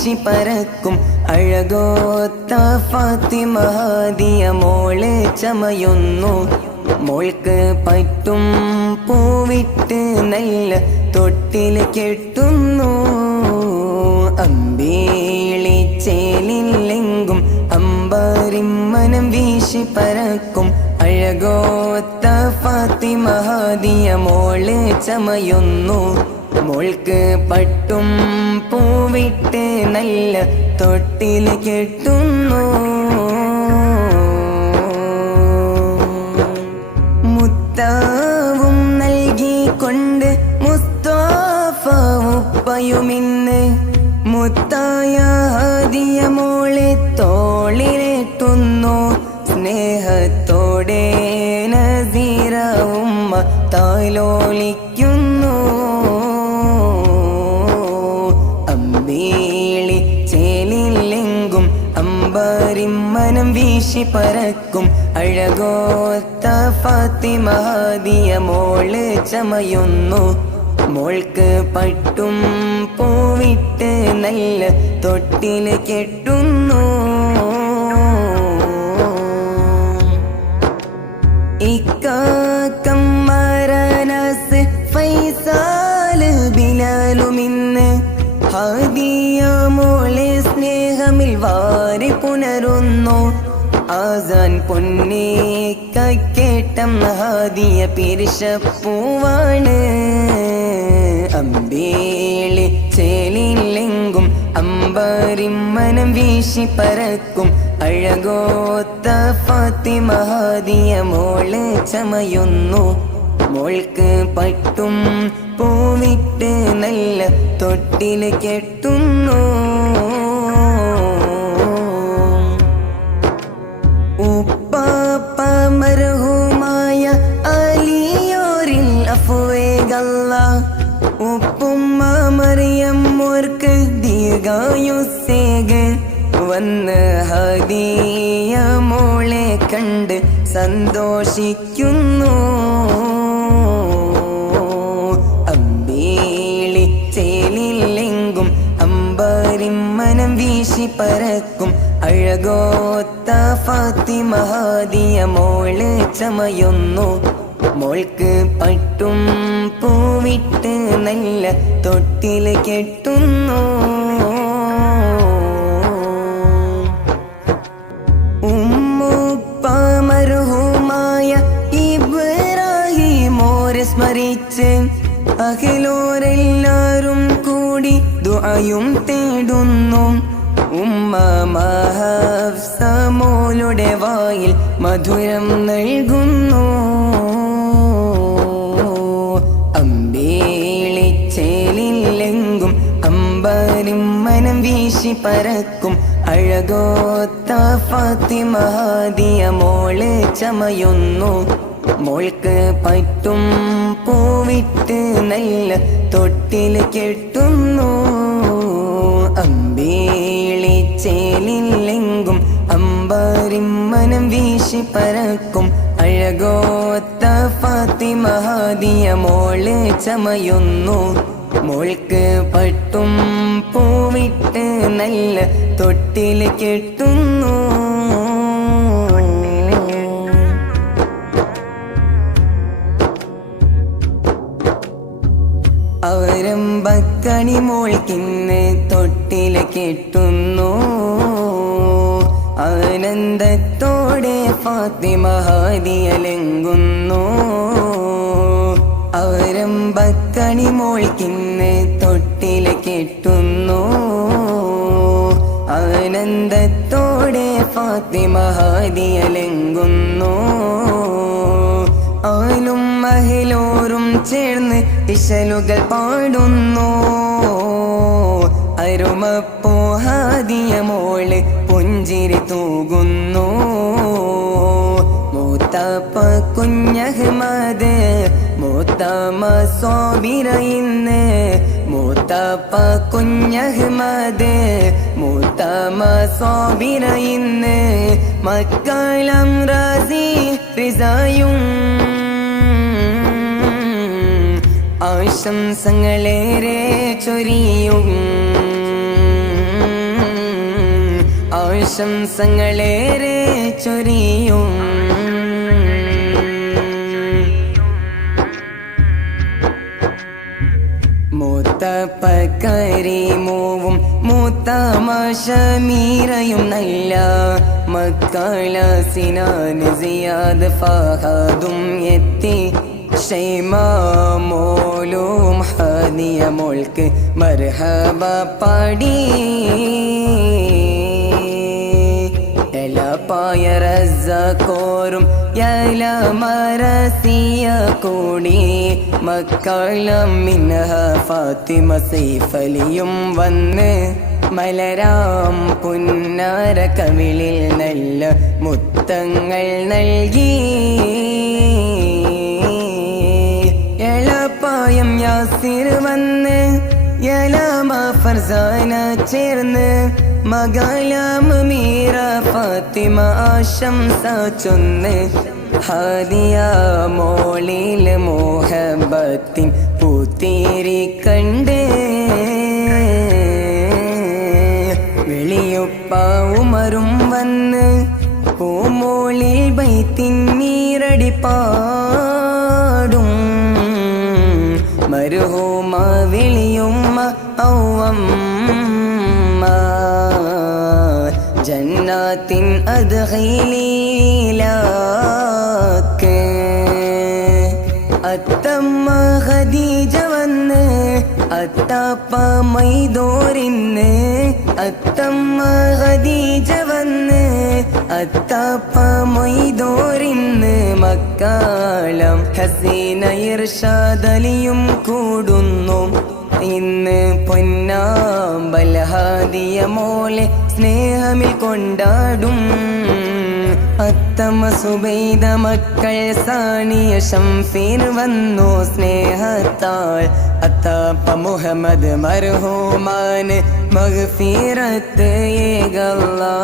വീശി പരക്കും അഴകോത്ത ഫാത്തിമ ഹാദിയ മോള് ചമയുന്നു. മോൾക്ക് പറ്റും പൂവിട്ട് നല്ല തൊട്ടിൽ കെട്ടുന്നു. അമ്പേളിച്ചേലില്ലെങ്കും അമ്പാരിമ്മനം വീശി പരക്കും അഴകോത്ത ഫാത്തിമ ഹാദിയ മോള് ചമയുന്നു. മോൾക്ക് പട്ടും പൂവിട്ട് നല്ല തൊട്ടിൽ കെട്ടുന്നു. മുത്താവും നൽകിക്കൊണ്ട് മുസ്തഫ ഉപ്പയുമിന്ന് മുത്തായ ഹാദിയ മോളെ തോളിലേറ്റുന്നു. സ്നേഹത്തോടെ നസീറ ഉമ്മ താലോലിക്കുന്നു. അമ്പേളി ചേലില്ലെങ്കും അമ്പാരിമ്മനം വീശി പരക്കും അഴകോത്ത ഫാത്തിമ ഹാദിയ മോള് ചമയുന്നു. മോൾക്ക് പട്ടും പൂവിട്ട് നല്ല തൊട്ടിൽ കെട്ടുന്നു. ഇക്കാക്കമ്മരനസ് ഫൈസാല് ബിലാലുമിന്ന് ഹാദിയ മോളെ സ്നേഹമിൽ വാരി പുണരുന്നു. ആസാൻ പൊന്നേ കേട്ടം ഹാദിയ പിരിശപ്പൂവാണ്. അമ്പേളി ചേലില്ലെങ്കും അമ്പാരിമ്മനം വീശി പരക്കും അഴകോത്ത ഫാത്തിമ ഹാദിയ മോള് ചമയുന്നു. മോൾക്ക് പട്ടും പൂവിട്ട് നല്ല തൊട്ടിൽ കെട്ടുന്നു. ഉപ്പാപ്പ മർഹൂമായ അലിയോരിൽ അഫ്വേഗല്ല ഉപ്പുമ്മ മറിയം മോർക്ക് ദീർഘായുസ്സേക് വന്ന് ഹാദിയ മോളെ കണ്ട് സന്തോഷിക്കുന്നു. അമ്പേളി ചേലില്ലെങ്കും അമ്പാരിമ്മനം വീശി പരക്കും അഴകോത്ത ഫാത്തിമ ഹാദിയ മോള് ചമയുന്നു. മോൾക്ക് പട്ടും പൂവിട്ട് നല്ല തൊട്ടിൽ കെട്ടുന്നു. ഉമ്മുപ്പ മർഹൂമായ ഇബ്രാഹിമോരെ സ്മരിച്ച് അഖിലോരെല്ലാരും കൂടി ദുആയും തേടുന്നു. ഉമ്മ ഹഫ്സ മോളുടെ വായിൽ മധുരം നൽകുന്നു. അമ്പേളിച്ചേലില്ലെങ്കും അമ്പാരിമ്മനം വീശി പരക്കും അഴകോത്ത ഫാത്തിമ ഹാദിയ മോള് ചമയുന്നു. മോൾക്ക് പട്ടും പൂവിട്ട് നല്ല തൊട്ടിൽ കെട്ടുന്നു. അമ്പേളിച്ചേലില്ലെങ്കും അമ്പാരിമ്മനം വീശി പരക്കും അഴകോത്ത ഫാത്തിമ ഹാദിയ മോള് ചമയുന്നു. മോൾക്ക് പട്ടും പൂവിട്ട് നല്ല തൊട്ടിൽ കെട്ടുന്നു. അവരമ്പക്കണി മോൾക്കിന്ന് തൊട്ടിൽ കെട്ടുന്നു. ആനന്ദത്തോടെ ഫാത്തിമ ഹാദിയലങ്കുന്നു. അവരമ്പക്കണി മോൾക്കിന്ന് തൊട്ടിൽ കെട്ടുന്നു. ആനന്ദത്തോടെ ഫാത്തിമ ഹാദിയലങ്കുന്നു. ആലും മഹിലോരും ചേർന്ന് ഇശലുകൾ പാടുന്നു. അരുമപ്പോ ഹാദിയ മോള് പുഞ്ചിരി തൂകുന്നു. മൂത്താപ്പ കുഞ്ഞഹ്മദ് മൂത്താമ സോബിര ഇന്ന് മൂത്താപ്പ കുഞ്ഞഹ്മദ് മൂത്താമ സോബിര ഇന്ന് മക്കളം റാസി റിസായും ആശംസകളേറെ ചൊരിയും. ആശംസകളേറെ ചൊരിയും മൂത്തപ്പ കരീമൂവും മൂത്തമാശമീറയും നല്ല മക്കള സിനാൻ സിയാദ് ഫഹദും എത്തി ഷൈമാമോലും ഹാദിയ മോൾക്ക് മർഹബ പാടി എലപ്പായ റസ്സഖോറും യലമരസിയ കൂടി മക്കളും മിൻഹ ഫാത്തിമ സൈഫലിയും വന്ന് മലരാം പുന്നാര കവിളിൽ നല്ല മുത്തങ്ങൾ നൽകി എളപ്പായം യാസിർ വന്ന് യലാമ ഫർസാന ചേർന്ന് മകളാം മീറ ഫാത്തിമ ആശംസ ചൊന്ന് ഹാദിയ മോളിൽ മോഹബത്തിൻ പൂത്തിരി കണ്ട് വെളിയൊപ്പ ഉമറും വന്ന് പൂമോളിൽ ബൈത്തിൻ നീരടി പാടും മരുഹൂമ വിളിയുമ്മ ഔവമ്മ ജന്നാത്തിൻ അദ്ഖീലീലാക്ക് അത്തമ്മ ഖദീജ വന്ന് അത്താപ്പ മൈദോറിന്ന് അത്തമ്മ ഖദീജ വന്ന് അത്താപ്പ മൈദോറിന്ന് മക്കാളം ഹസീന ഇർഷാദലിയും കൂടുന്നു ഇന്ന് പൊന്നാമ്പൽ ഹാദിയ മോളെ സ്നേഹമിൽ കൊണ്ടാടും അത്തമ്മ സുബൈദ മക്കൾ സാണിയ ശംഫീർ വന്നു സ്നേഹത്താൽ അത്താപ്പ മുഹമ്മദ് മർഹൂമാന് മഗ്ഫിറത്ത് ഏകല്ലാ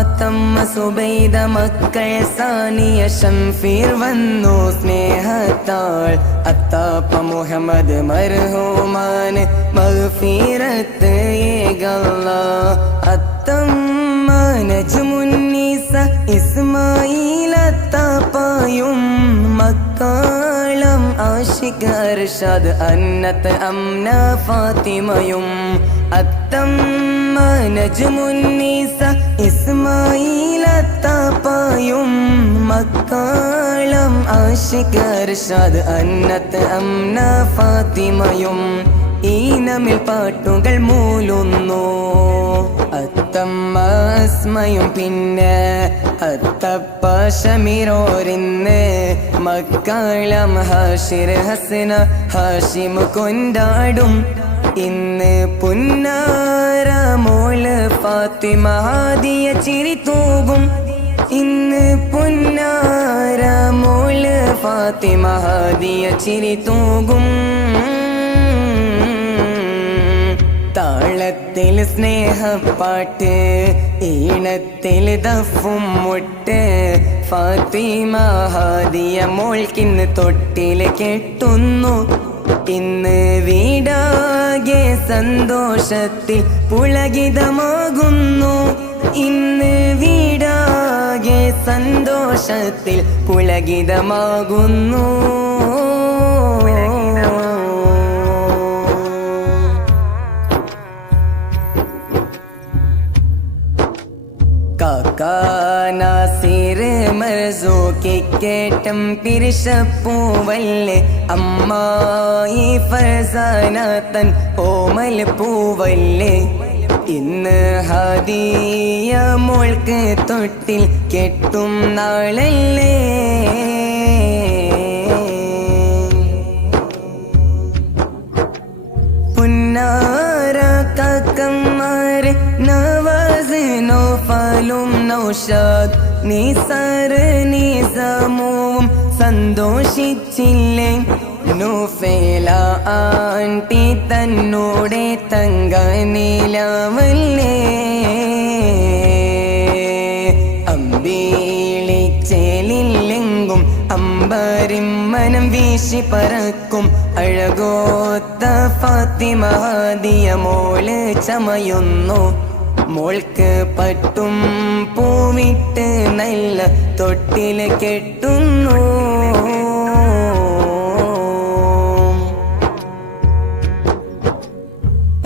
അത്തമ്മ സുബൈദ മക്കൾ സാണിയ ശംഫീർ വന്നു സ്നേഹത്താൽ അത്താപ്പ മുഹമ്മദ് മർഹൂമാന് മഗ്ഫിറത്ത് ഏകല്ലാ അത്തമ്മ നജ്മുന്നീസ ഇസ്മായിൽ അത്താപ്പായും മക്കാളം ആഷിഖ് അർഷാദ് അന്നത്ത് അംന ഫാത്തിമയും അത്തമ്മ നജ്മുന്നീസ ഇസ്മായിൽ അത്താപ്പായും മക്കാളം ആഷിഖ് അർഷാദ് അന്നത്ത് അംന ഫാത്തിമയും ഈനമിൽ പാട്ടുകൾ മൂലുന്നു അത്തമ്മ അസ്മയും പിന്നെ അത്തപ്പ ഷമീറോരിന്ന് മക്കാളം ഹാഷിർ ഹസന ഹാഷിം കൊണ്ടാടും ഇന്ന് പുന്നാര മോള് ഫാത്തിമ ഹാദിയ ചിരി തൂകും ഇന്ന് പുന്നാര മോള് ഫാത്തിമ ഹാദിയ ചിരി തൂകും താളത്തിൽ സ്നേഹപ്പാട്ട് ഈണത്തിൽ ദഫും മുട്ട് ഫാത്തിമ ഹാദിയ മോൾക്കിന്ന് തൊട്ടിൽ കെട്ടുന്നു ഇന്ന് വീടാകെ സന്തോഷത്തിൽ പുളകിതമാകുന്നു ഇന്ന് വീടാകെ സന്തോഷത്തിൽ പുളകിതമാകുന്നു നാസിർ മർസൂക്കി കേട്ടം പിരിശപ്പൂവല്ലേ അമ്മായി ഫർസാന തൻ ഓമൽ പൂവല്ലേ ഇന്ന് ഹാദിയ മോൾക്ക് തൊട്ടിൽ കെട്ടും നാളല്ലേ പുന്നാര കാക്കന്മാർ നവാസ് നൗഫലും നൗഷാദ് നിസാർ നിസാമും സന്തോഷിച്ചില്ലേ നൂഫേല ആൻറ്റി തന്നോടെ തങ്ക നിലവല്ലേ അമ്പീളിച്ചേലില്ലെങ്കും അമ്പരിമ്മനം വീശി പറക്കും അഴകോത്ത ഫാത്തിമ ഹാദിയ മോള് ചമയുന്നു മോൾക്ക് പട്ടും പൂവിട്ട് നല്ല തൊട്ടില് കെട്ടുന്നു.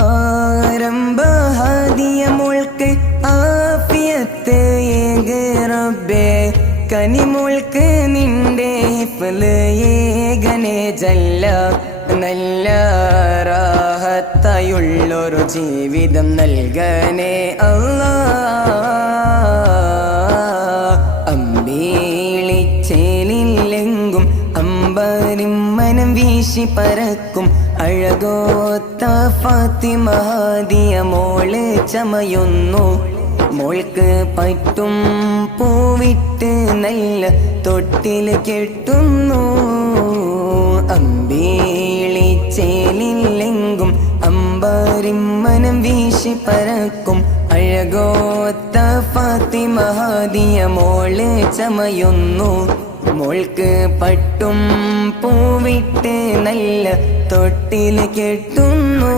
ആരംഭഹാദിയ മോൾക്ക് ആഫിയത്ത് ഏക് റബ്ബേ, കനിമോൾക്ക് നിന്റെ ഹിഫ്ള് ഏകനെ ജല്ല. നല്ല റാഹത്തായുള്ളൊരു ജീവിതം നൽകണേ അല്ലാ. അമ്പിളിച്ചേലിലെങ്കും അമ്പരിം മനം വീശി പരക്കും അഴകോത്ത ഫാത്തിമ ഹാദിയ മോള് ചമയുന്നു. മോൾക്ക് പറ്റും പൂവിട്ട് നല്ല തൊട്ടില് കെട്ടുന്നു. അമ്പിളിച്ചേലിലെങ്കും അമ്പരിം മനം വീശി പരക്കും അഴകോത്ത ഫാത്തിമ ഹാദിയ മോള് ചമയുന്നു. മോൾക്ക് പട്ടും പൂവിട്ട് നല്ല തൊട്ടില് കെട്ടുന്നു.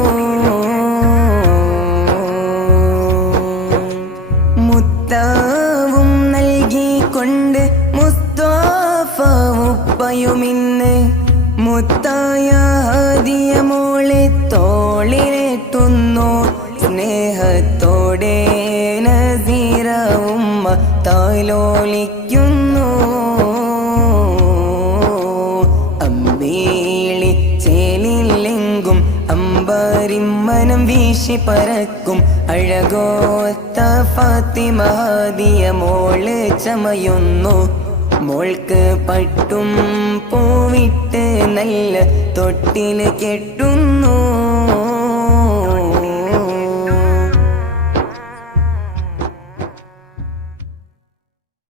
മുത്താവും നൽകിക്കൊണ്ട് മുസ്തഫ ഉപ്പയുമിന്ന് മുത്തായ ഹാദിയ മോളെ തോളിലെത്തുന്നു. സ്നേഹത്തോടെ നസീറ ഉമ്മ താലോലിക്കുന്നു. അമ്പിളിച്ചേലിലെങ്കും അമ്പരിം മനം വീശി പരക്കും അഴകോത്ത ഫാത്തിമ ഹാദിയ മോള് ചമയുന്നു. മോൾക്ക് പട്ടും പൂവിട്ട് നല്ല തൊട്ടില് കെട്ടുന്നു.